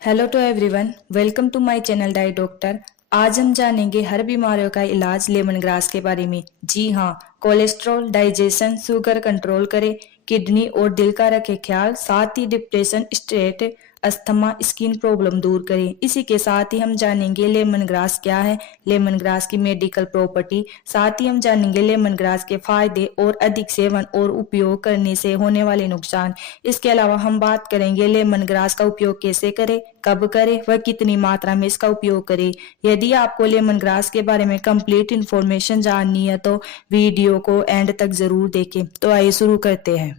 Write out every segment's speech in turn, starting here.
Hello to everyone, welcome to my channel diet doctor. आज हम जानेंगे हर बीमारियों का इलाज लेमन ग्रास के बारे में। जी हाँ, कोलेस्ट्रॉल, डाइजेशन, शुगर कंट्रोल करे, किडनी और दिल का रखे ख्याल, साथ ही depression, stress, asthma, skin problem दूर करे। इसी के साथ ही हम जानेंगे लेमन ग्रास क्या है, लेमन ग्रास की मेडिकल प्रॉपर्टी, साथ ही हम जानेंगे लेमन ग्रास के फायदे और अधिक सेवन और उपयोग करने से होने वाले नुकसान। इसके अलावा हम बात करेंगे लेमन ग्रास का उपयोग कैसे करें, कब करें, वह कितनी मात्रा में इसका उपयोग करें। यदि आपको लेमन ग्रास के बारे में कंप्लीट इन्फॉर्मेशन जाननी है तो वीडियो को एंड तक जरूर देखें। तो आइए शुरू करते हैं।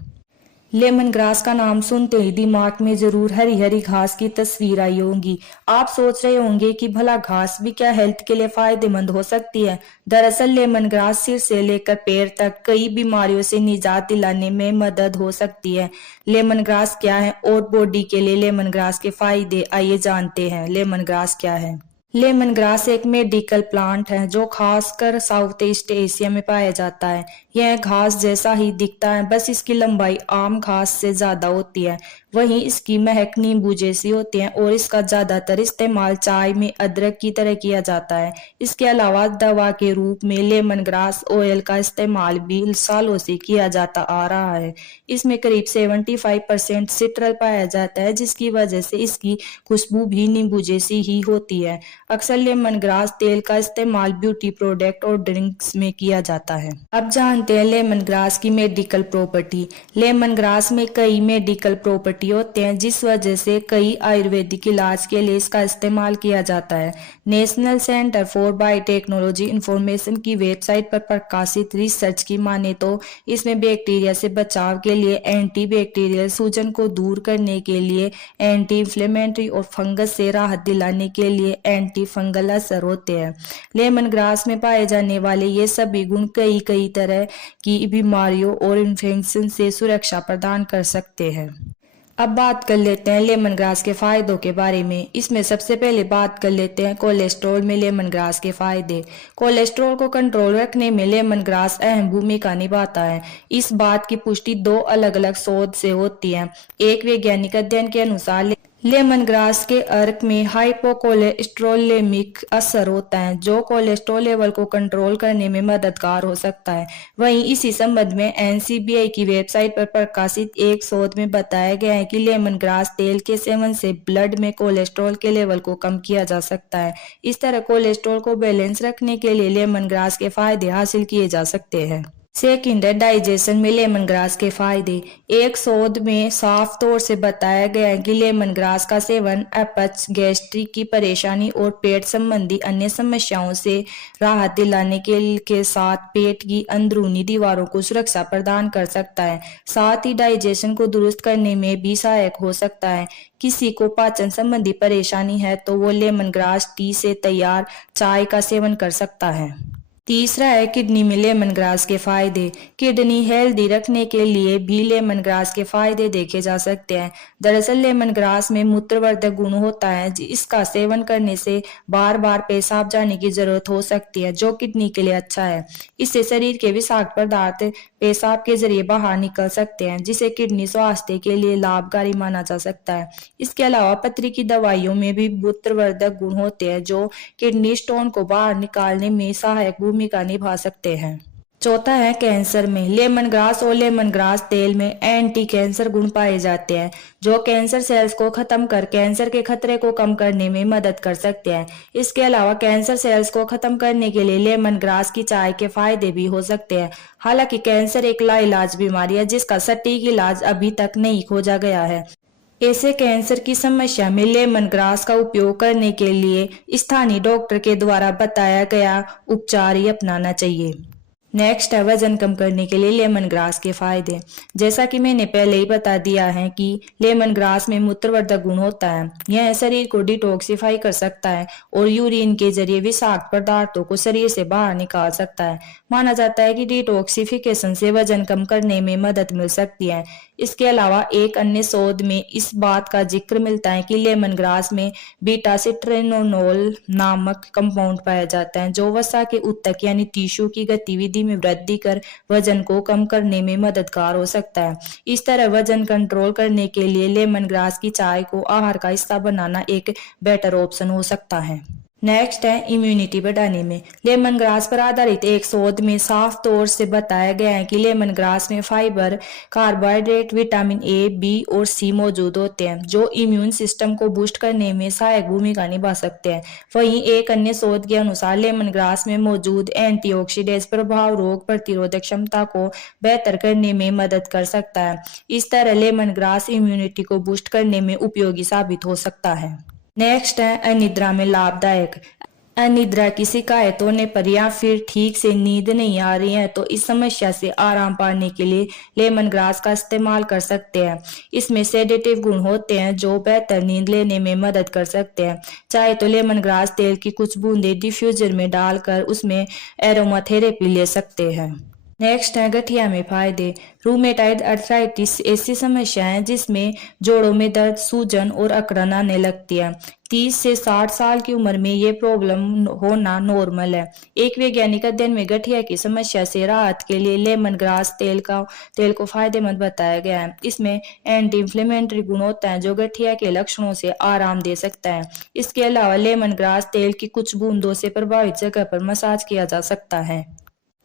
लेमन ग्रास का नाम सुनते ही दिमाग में जरूर हरी हरी घास की तस्वीर आई होगी। आप सोच रहे होंगे कि भला घास भी क्या हेल्थ के लिए फायदेमंद हो सकती है। दरअसल लेमन ग्रास सिर से लेकर पैर तक कई बीमारियों से निजात दिलाने में मदद हो सकती है। लेमन ग्रास क्या है और बॉडी के लिए लेमन ग्रास के फायदे, आइए जानते हैं लेमन ग्रास क्या है। लेमन ग्रास एक मेडिकल प्लांट है जो खासकर साउथ ईस्ट एशिया में पाया जाता है। यह घास जैसा ही दिखता है, बस इसकी लंबाई आम घास से ज्यादा होती है। वहीं इसकी महक नींबू जैसी होती है और इसका ज्यादातर इस्तेमाल चाय में अदरक की तरह किया जाता है। इसके अलावा दवा के रूप में लेमन ग्रास ऑयल का इस्तेमाल भी सालों से किया जाता आ रहा है। इसमें करीब 75% सिट्रल पाया जाता है, जिसकी वजह से इसकी खुशबू भी नींबू जैसी ही होती है। अक्सर लेमन ग्रास तेल का इस्तेमाल ब्यूटी प्रोडक्ट और ड्रिंक्स में किया जाता है। अब जानते हैं लेमन ग्रास की मेडिकल प्रॉपर्टी। लेमन ग्रास में कई मेडिकल प्रॉपर्टी होते हैं, जिस वजह से कई आयुर्वेदिक इलाज के लिए इसका इस्तेमाल किया जाता है। National centre for biotechnology information की वेबसाइट पर प्रकाशित रिसर्च की माने तो इसमें बैक्टीरिया से बचाव के लिए, एंटी बैक्टीरियल, सूजन को दूर करने के लिए, एंटी इंफ्लेमेटरी और फंगस से राहत दिलाने के लिए एंटी फंगल असर होते हैं। लेमन ग्रास में पाए जाने वाले ये सभी गुण कई तरह की बीमारियों और इन्फेक्शन से सुरक्षा प्रदान कर सकते हैं। अब बात कर लेते हैं लेमन ग्रास के फायदों के बारे में। इसमें सबसे पहले बात कर लेते हैं कोलेस्ट्रॉल में लेमन ग्रास के फायदे। कोलेस्ट्रॉल को कंट्रोल रखने में लेमन ग्रास अहम भूमिका निभाता है। इस बात की पुष्टि दो अलग अलग शोध से होती है। एक वैज्ञानिक अध्ययन के अनुसार लेमन ग्रास के अर्क में हाइपोकोलेस्ट्रोलेमिक असर होता है, जो कोलेस्ट्रॉल लेवल को कंट्रोल करने में मददगार हो सकता है। वहीं इसी संबंध में एनसीबीआई की वेबसाइट पर प्रकाशित एक शोध में बताया गया है कि लेमन ग्रास तेल के सेवन से ब्लड में कोलेस्ट्रॉल के लेवल को कम किया जा सकता है। इस तरह कोलेस्ट्रॉल को बैलेंस रखने के लिए लेमन ग्रास के फायदे हासिल किए जा सकते हैं। सेकंड है डाइजेशन में लेमन ग्रास के फायदे। एक शोध में साफ तौर से बताया गया है कि लेमन ग्रास का सेवन अपच, गैस्ट्रिक की परेशानी और पेट संबंधी अन्य समस्याओं से राहत दिलाने के साथ पेट की अंदरूनी दीवारों को सुरक्षा प्रदान कर सकता है। साथ ही डाइजेशन को दुरुस्त करने में भी सहायक हो सकता है। किसी को पाचन संबंधी परेशानी है तो वो लेमन ग्रास टी से तैयार चाय का सेवन कर सकता है। तीसरा है किडनी में लेमन ग्रास के फायदे। किडनी हेल्दी रखने के लिए भी लेमन ग्रास के फायदे देखे जा सकते हैं। दरअसल लेमन ग्रास में मूत्रवर्धक गुण होता है, इसका सेवन करने से बार बार पेशाब जाने की जरूरत हो सकती है, जो किडनी के लिए अच्छा है। इससे शरीर के विषाक्त पदार्थ पेशाब के जरिए बाहर निकल सकते हैं, जिसे किडनी स्वास्थ्य के लिए लाभकारी माना जा सकता है। इसके अलावा पथरी की दवाइयों में भी मूत्रवर्धक गुण होते हैं, जो किडनी स्टोन को बाहर निकालने में सहायक भूमिका निभा सकते हैं। चौथा है कैंसर में लेमन ग्रास और लेमन ग्रास तेल में एंटी कैंसर गुण पाए जाते हैं, जो कैंसर सेल्स को खत्म कर कैंसर के खतरे को कम करने में मदद कर सकते हैं। इसके अलावा कैंसर सेल्स को खत्म करने के लिए लेमन ग्रास की चाय के फायदे भी हो सकते हैं। हालांकि कैंसर एक लाइलाज बीमारी है, जिसका सटीक इलाज अभी तक नहीं खोजा गया है। ऐसे कैंसर की समस्या में लेमन ग्रास का उपयोग करने के लिए स्थानीय डॉक्टर के द्वारा बताया गया उपचार ही अपनाना चाहिए। नेक्स्ट है वजन कम करने के लिए लेमन ग्रास के फायदे। जैसा कि मैंने पहले ही बता दिया है कि लेमन ग्रास में मूत्रवर्धक गुण होता है। यह शरीर को डिटॉक्सिफाई कर सकता है और यूरिन के जरिए विषाक्त पदार्थों को शरीर से बाहर निकाल सकता है। माना जाता है कि डिटॉक्सिफिकेशन से वजन कम करने में मदद मिल सकती है। इसके अलावा एक अन्य शोध में इस बात का जिक्र मिलता है कि लेमन ग्रास में बीटा सिट्रेनोनोल नामक कंपाउंड पाया जाता है, जो वसा के ऊतक यानी टिश्यू की गतिविधि में वृद्धि कर वजन को कम करने में मददगार हो सकता है। इस तरह वजन कंट्रोल करने के लिए लेमन ग्रास की चाय को आहार का हिस्सा बनाना एक बेटर ऑप्शन हो सकता है। नेक्स्ट है इम्यूनिटी बढ़ाने में। लेमन ग्रास पर आधारित एक शोध में साफ तौर से बताया गया है कि लेमन ग्रास में fibre, carbohydrate, vitamin A, B और सी मौजूद होते हैं, जो इम्यून सिस्टम को बूस्ट करने में सहायक भूमिका निभा सकते हैं। वहीं एक अन्य शोध के अनुसार लेमन ग्रास में मौजूद एंटीऑक्सीडेंट्स प्रभाव रोग प्रतिरोधक क्षमता को बेहतर करने में मदद कर सकता है। इस तरह लेमन ग्रास इम्यूनिटी को बूस्ट करने में उपयोगी साबित हो सकता है। नेक्स्ट है अनिद्रा में लाभदायक। अनिद्रा की शिकायत होने पर या फिर ठीक से नींद नहीं आ रही है तो इस समस्या से आराम पाने के लिए लेमन ग्रास का इस्तेमाल कर सकते हैं। इसमें सेडेटिव गुण होते हैं जो बेहतर नींद लेने में मदद कर सकते हैं। चाहे तो लेमन ग्रास तेल की कुछ बूंदें डिफ्यूजर में डालकर उसमें एरोमाथेरेपी ले सकते हैं। नेक्स्ट है गठिया में फायदे। रूमेटाइड अर्थराइटिस ऐसी समस्या है जिसमें जोड़ों में दर्द, सूजन और अकड़न आने लगती है। 30 से 60 साल की उम्र में ये प्रॉब्लम होना नॉर्मल है। एक वैज्ञानिक अध्ययन में गठिया की समस्या से राहत के लिए लेमन ग्रास तेल को फायदेमंद बताया गया है। इसमें एंटी इंफ्लेमेटरी गुण होता है जो गठिया के लक्षणों से आराम दे सकता है। इसके अलावा लेमन ग्रास तेल की कुछ बूंदों से प्रभावित जगह पर मसाज किया जा सकता है।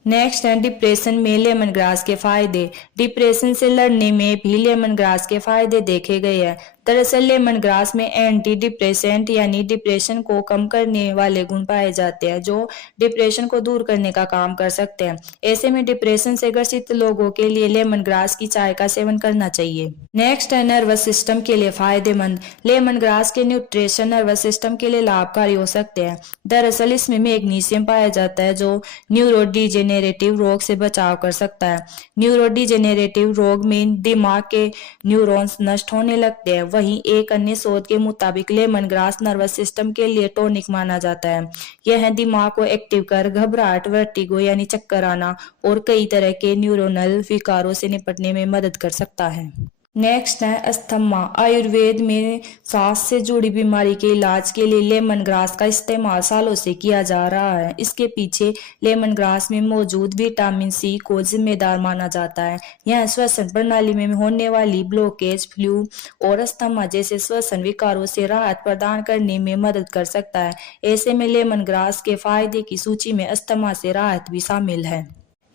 नेक्स्ट है डिप्रेशन में लेमन ग्रास के फायदे। डिप्रेशन से लड़ने में भी लेमन ग्रास के फायदे देखे गए हैं। दरअसल लेमन ग्रास में एंटी डिप्रेसेंट यानी डिप्रेशन को कम करने वाले गुण पाए जाते हैं जो डिप्रेशन को दूर करने का काम कर सकते हैं। ऐसे में डिप्रेशन से ग्रसित लोगों के लिए लेमन ग्रास की चाय का सेवन करना चाहिए। नेक्स्ट है नर्वस सिस्टम के लिए फायदेमंद। लेमन ग्रास के न्यूट्रिशन नर्वस सिस्टम के लिए लाभकारी हो सकते हैं। दरअसल इसमें मैग्नीशियम पाया जाता है जो न्यूरोडिजेनेरेटिव रोग से बचाव कर सकता है। न्यूरोडिजेनेरेटिव रोग में दिमाग के न्यूरॉन्स नष्ट होने लगते हैं। वहीं एक अन्य शोध के मुताबिक लेमन ग्रास नर्वस सिस्टम के लिए टॉनिक माना जाता है। यह दिमाग को एक्टिव कर घबराहट, वर्टिगो यानी चक्कर आना और कई तरह के न्यूरोनल विकारों से निपटने में मदद कर सकता है। नेक्स्ट है अस्थमा। आयुर्वेद में सांस से जुड़ी बीमारी के इलाज के लिए लेमन ग्रास का इस्तेमाल सालों से किया जा रहा है। इसके पीछे लेमन ग्रास में मौजूद विटामिन सी को जिम्मेदार माना जाता है। यह श्वसन प्रणाली में होने वाली ब्लॉकेज, फ्लू और अस्थमा जैसे श्वसन विकारों से राहत प्रदान करने में मदद कर सकता है। ऐसे में लेमन ग्रास के फायदे की सूची में अस्थमा से राहत भी शामिल है।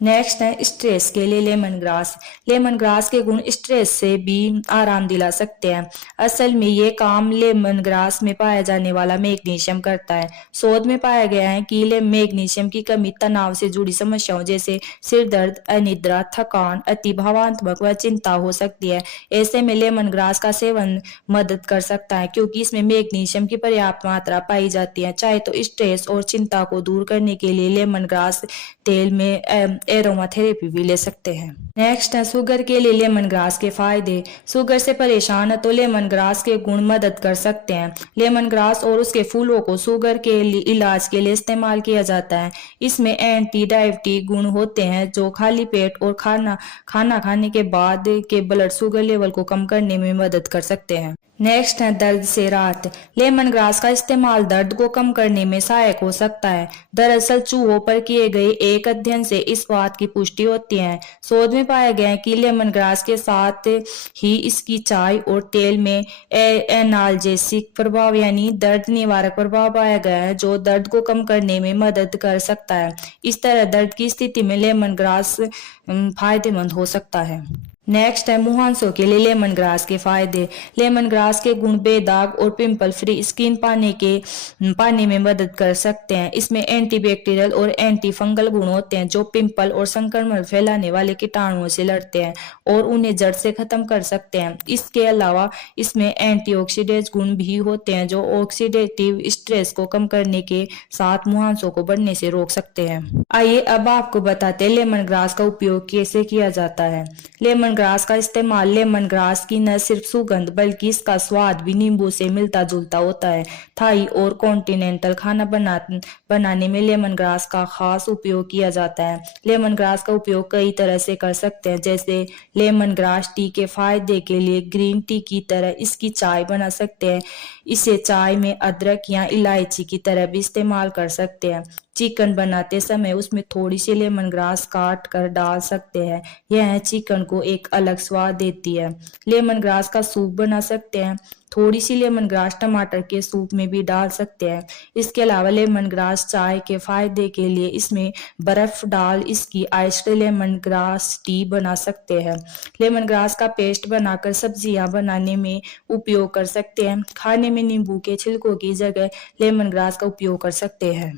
नेक्स्ट है स्ट्रेस के लिए लेमन ग्रास। लेमन ग्रास के गुण स्ट्रेस से भी आराम दिला सकते हैं। असल में ये काम लेमन ग्रास में पाया जाने वाला मैग्नीशियम करता है। शोध में पाया गया है कि मैग्नीशियम की कमी तनाव से जुड़ी समस्याओं जैसे सिर दर्द, अनिद्रा, थकान, अति भावात्मक व चिंता हो सकती है। ऐसे में लेमन ग्रास का सेवन मदद कर सकता है क्योंकि इसमें मैग्नीशियम की पर्याप्त मात्रा पाई जाती है। चाहे तो स्ट्रेस और चिंता को दूर करने के लिए लेमन ग्रास तेल में एरोमाथेरेपी भी ले सकते हैं। नेक्स्ट है शुगर के लिए लेमन ग्रास के फायदे। शुगर से परेशान है तो लेमन ग्रास के गुण मदद कर सकते हैं। लेमन ग्रास और उसके फूलों को शुगर के इलाज के लिए इस्तेमाल किया जाता है। इसमें एंटी डायबिटिक गुण होते हैं जो खाली पेट और खाना खाने के बाद के ब्लड शुगर लेवल को कम करने में मदद कर सकते हैं। नेक्स्ट है दर्द से राहत। लेमन ग्रास का इस्तेमाल दर्द को कम करने में सहायक हो सकता है। दरअसल चूहों पर किए गए एक अध्ययन से इस बात की पुष्टि होती है। शोध में पाया गया है कि लेमन ग्रास के साथ ही इसकी चाय और तेल में एनाल्जेसिक प्रभाव यानी दर्द निवारक प्रभाव पाया गया है जो दर्द को कम करने में मदद कर सकता है। इस तरह दर्द की स्थिति में लेमन ग्रास फायदेमंद हो सकता है। नेक्स्ट है मुहांसों के लिए लेमन ग्रास के फायदे। लेमन ग्रास के गुण बेदाग और पिंपल फ्री स्किन पाने में मदद कर सकते हैं। इसमें एंटीबैक्टीरियल और एंटी फंगल गुण होते हैं जो पिंपल और संक्रमण फैलाने वाले कीटाणुओं से लड़ते हैं और उन्हें जड़ से खत्म कर सकते हैं। इसके अलावा इसमें एंटीऑक्सीडेंट गुण भी होते हैं जो ऑक्सीडेटिव स्ट्रेस को कम करने के साथ मुहांसों को बढ़ने से रोक सकते हैं। आइए अब आपको बताते हैं लेमन ग्रास का उपयोग कैसे किया जाता है। लेमन ग्रास का इस्तेमाल लेमन ग्रास की न सिर्फ सुगंध बल्कि इसका स्वाद भी नींबू से मिलता जुलता होता है। थाई और कॉन्टिनेंटल खाना बनाने में लेमन ग्रास का खास उपयोग किया जाता है। लेमन ग्रास का उपयोग कई तरह से कर सकते हैं, जैसे लेमन ग्रास टी के फायदे के लिए ग्रीन टी की तरह इसकी चाय बना सकते हैं। इसे चाय में अदरक या इलायची की तरह भी इस्तेमाल कर सकते हैं। चिकन बनाते समय उसमें थोड़ी सी लेमन ग्रास काट कर डाल सकते हैं। यह चिकन को एक अलग स्वाद देती है। लेमन ग्रास का सूप बना सकते हैं। थोड़ी सी लेमन ग्रास टमाटर के सूप में भी डाल सकते हैं। इसके अलावा लेमन ग्रास चाय के फायदे के लिए इसमें बर्फ डाल इसकी आइस्ड लेमन ग्रास टी बना सकते हैं। लेमन ग्रास का पेस्ट बनाकर सब्जियां बनाने में उपयोग कर सकते हैं। खाने में नींबू के छिलकों की जगह लेमन ग्रास का उपयोग कर सकते हैं।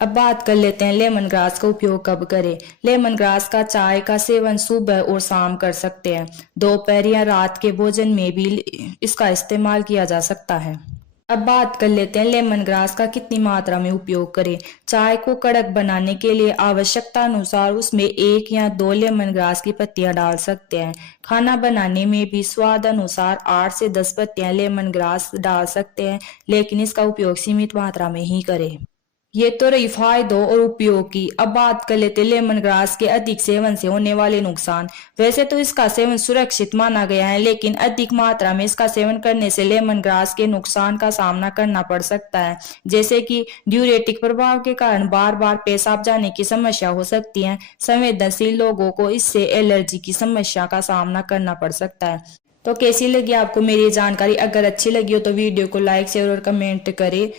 अब बात कर लेते हैं लेमन ग्रास का उपयोग कब करें। लेमन ग्रास का चाय का सेवन सुबह और शाम कर सकते हैं। दोपहर या रात के भोजन में भी इसका इस्तेमाल किया जा सकता है। अब बात कर लेते हैं लेमन ग्रास का कितनी मात्रा में उपयोग करें। चाय को कड़क बनाने के लिए आवश्यकता अनुसार उसमें 1 या 2 लेमन ग्रास की पत्तियां डाल सकते हैं। खाना बनाने में भी स्वाद अनुसार 8 से 10 पत्तियां लेमन ग्रास डाल सकते हैं, लेकिन इसका उपयोग सीमित मात्रा में ही करें। ये तो रही फायदों और उपयोग की। अब बात कर लेते लेमन ग्रास के अधिक सेवन से होने वाले नुकसान। वैसे तो इसका सेवन सुरक्षित माना गया है, लेकिन अधिक मात्रा में इसका सेवन करने से लेमन ग्रास के नुकसान का सामना करना पड़ सकता है, जैसे कि ड्यूरेटिक प्रभाव के कारण बार बार पेशाब जाने की समस्या हो सकती है। संवेदनशील लोगों को इससे एलर्जी की समस्या का सामना करना पड़ सकता है। तो कैसी लगी आपको मेरी जानकारी? अगर अच्छी लगी हो तो वीडियो को लाइक शेयर और कमेंट करें।